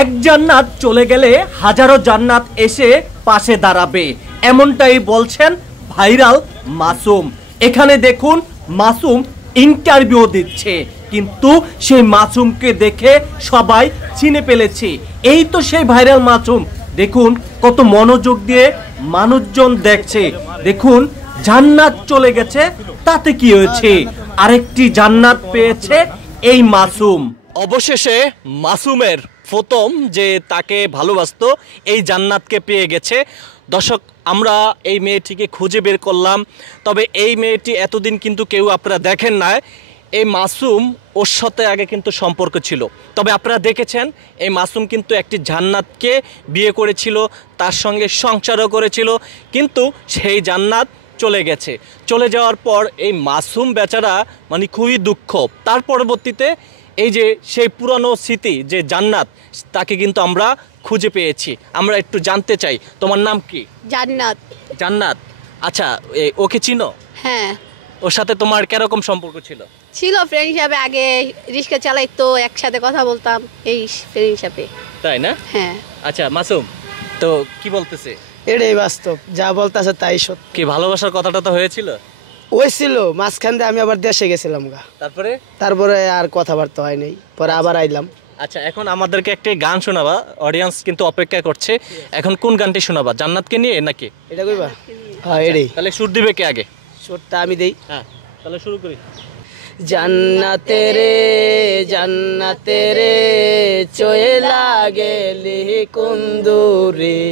এক জান্নাত চলে গেলে হাজারো জান্নাত এসে পাশে দাঁড়াবে, এমনটাই বলছেন ভাইরাল মাসুম। এখানে দেখুন মাসুম ইন্টারভিউ দিচ্ছে, কিন্তু সেই মাসুমকে দেখে সবাই চিনে ফেলেছে, এই তো সেই ভাইরাল মাসুম। দেখুন কত মনোযোগ দিয়ে মানুষজন দেখছে। দেখুন জান্নাত চলে গেছে, তাতে কি হয়েছে, আরেকটি জান্নাত পেয়েছে এই মাসুম। অবশেষে মাসুমের প্রথম যে তাকে ভালোবাসতো এই জান্নাতকে পেয়ে গেছে। দর্শক, আমরা এই মেয়েটিকে খুঁজে বের করলাম, তবে এই মেয়েটি এতদিন কিন্তু কেউ আপনারা দেখেন না। এই মাসুম ওর সাথে আগে কিন্তু সম্পর্ক ছিল, তবে আপনারা দেখেছেন এই মাসুম কিন্তু একটি জান্নাতকে বিয়ে করেছিল, তার সঙ্গে সংসারও করেছিল, কিন্তু সেই জান্নাত চলে গেছে। চলে যাওয়ার পর এই মাসুম বেচারা মানে খুবই দুঃখ। তার পরবর্তীতে এই যে সেই পুরানো স্মৃতি যে জান্নাত, তাকে কিন্তু আমরা খুঁজে পেয়েছি। আমরা একটু জানতে চাই, তোমার নাম কি? জান্নাত। জান্নাত, আচ্ছা ওকে চিনো? হ্যাঁ। ওর সাথে তোমার কিরকম সম্পর্ক ছিল? ছিল ফ্রেন্ড হিসাবে, আগে রিক্সা চালাইতো, একসাথে কথা বলতাম, এই ফ্রেন্ড হিসাবে। তাই না? হ্যাঁ। আচ্ছা মাসুম তো কি বলতেছে? এটাই বাস্তব, যা বলতেছে তাই সত্যি। কি ভালোবাসার কথাটা তো হয়েছিল? ওই ছিল মাঝখান দিয়ে আমি আবার দেশে গেছিলাম গা, তারপরে আর কথাবার্তা হয় নাই, পরে আবার আইলাম। আচ্ছা এখন আমাদেরকে একটা গান শোনাবা, অডিয়েন্স কিন্তু অপেক্ষা করছে। এখন কোন গানটি শোনাবা, জান্নাতকে নিয়ে নাকি এটা কইবা? হ্যাঁ এটাই। তাহলে সুর দিবে কে আগে? সুরটা আমি দেই। হ্যাঁ তাহলে শুরু করি। জান্নাতে রে জান্নাতে রে চয়লা গেলি কুন্দুরে,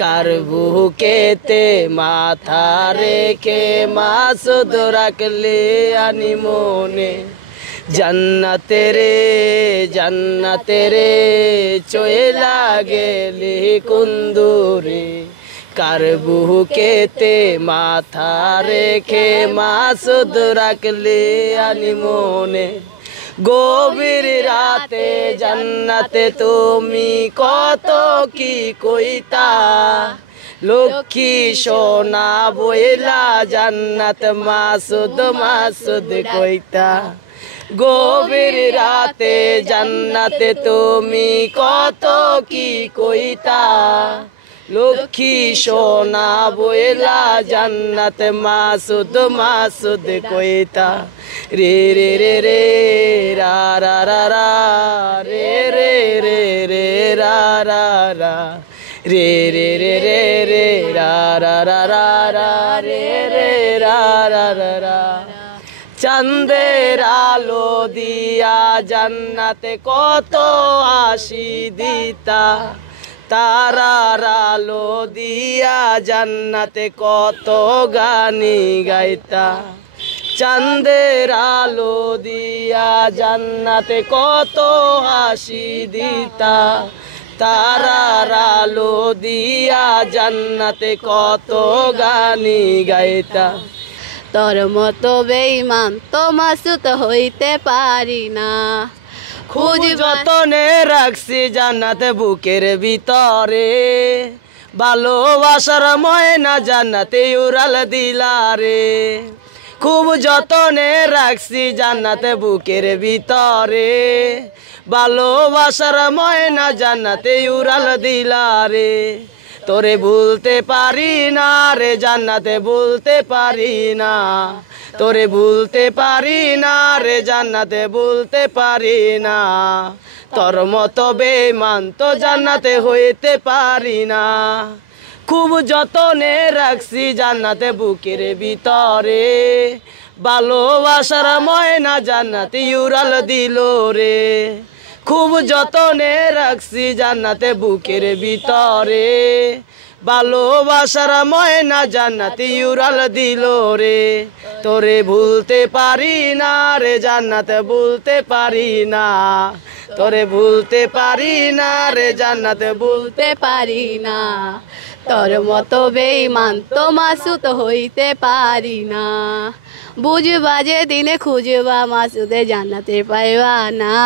কার বুকেতে মাথা রেখে মাসুদ রাখলে আনি মনে। জান্নাতে রে চয়লা গেলি কুন্দুরে, কার বুকেতে মাথা রেখে মাসুদ রাখলে আনি মনে। গভীর রাতে জান্নাতে তুমি কত কি কইতা, লক্ষ্মী সোনা বইলা জান্নাত মাসুদ মাসুদ কইতা। গভীর রাতে জান্নাতে তুমি কত কি কইতা, লক্ষ্মী সোনা বইলা জান্নাত মাসুদ মাসুদ কইতা। রে রে রে রে রা রা রা রা রে রে রে রে রা রা রা রে রে রে রে রে রা রা রা রা রা রে রে রা রা রা রা। চাঁদের আলো দিয়া জান্নাতে কত হাসি দিতা, তারার আলো দিয়া জান্নাতে কত গানি গাইতা। চাঁদের আলো দিয়া জান্নাতে কত হাসি দিতা, তারার আলো দিয়া জান্নাতে কত গানি গাইতা। তোর মতো বেঈমান তো মাসুদ হইতে পারি না, খুঁজ যতনে রাখছি জান্নাতে বুকের ভিতরে, ভালোবাসার ময়না জান্নাতে উড়াল দিলারে। খুব যতনে রাখছি জান্নাতে বুকের ভিতরে, ভালোবাসার ময়না জান্নাতে উড়াল দিলারে। তোরে ভুলতে পারি না রে জান্নাতে ভুলতে পারি না, তোরে ভুলতে পারি না রে জান্নাতে ভুলতে পারি না। তোর মতো বেঈমান তো জান্নাতে হইতে পারি না। খুব যতনে রাখছি জান্নাতে বুকের ভিতরে, ভালোবাসার ময়না জান্নাতে উড়াল দিল রে। খুব যতনে রাখছি জান্নাতে বুকের ভিতরে, ভালোবাসার ময়না জান্নাতে উড়াল দিল রে। তোরে ভুলতে পারি না রে জান্নাতে ভুলতে পারি না, তোরে ভুলতে পারি না রে জান্নাতে ভুলতে পারি না। তোর মতো বেঈমান তো মাসুদ হইতে পারি না, বুঝবা যে দিনে খুঁজবা মাসুদে জান্নাতে পাইবা না।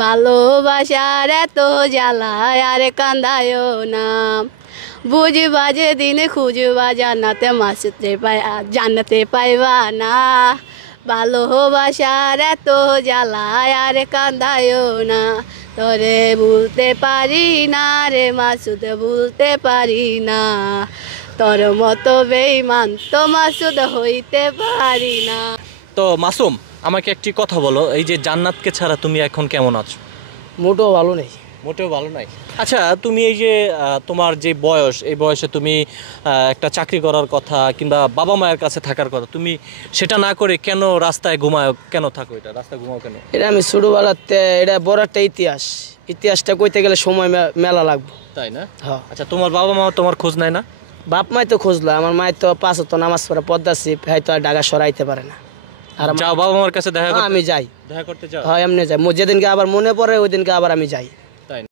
ভালোবাসার এত জ্বালায় আর কান্দায়ও না, বুঝবা যে দিনে খুঁজবা জান্নাতে মাসুদে জান্নাতে পাইবা না। ভালোবাসার এত জ্বালায় আর কান্দায়ও না, তোরে ভুলতে পারি না রে মাসুদ ভুলতে পারি না তোর মতো বেঈমান তো মাসুদ হইতে পারি না। তো মাসুম, আমাকে একটি কথা বলো, এই যে জান্নাতকে ছাড়া তুমি এখন কেমন আছো? মোটেও ভালো নেই। মোটেও ভালো নাই। আচ্ছা, তুমি এই যে তোমার যে বয়স, এই বয়সে তুমি একটা চাকরি করার কথা কিংবা বাবা মায়ের কাছে থাকার কথা, তুমি সেটা না করে কেন রাস্তায় ঘুমাও, কেন থাকো? এটা রাস্তায় ঘুমাও কেন? এটা আমি ছোটবেলাতে, এটা বড় একটা ইতিহাসটা কইতে গেলে সময় মেলা লাগবে। তাই না? হ্যাঁ। আচ্ছা, তোমার বাবা মা তোমার খোঁজ নেয় না? বাপ মাই তো খুঁজলো, আমার মায়ের তো 5 ওয়াক্ত নামাজ পড়া পদ্মাসি, হয়তো আর ঢাকা সরাইতে পারে না। আর যাও বাবা মার কাছে দেখা করতে? আমি যাই, দেখা করতে যাও? হ্যাঁ এমনি যাই, যেদিনকে আবার মনে পড়ে ওই দিনকে আবার আমি যাই।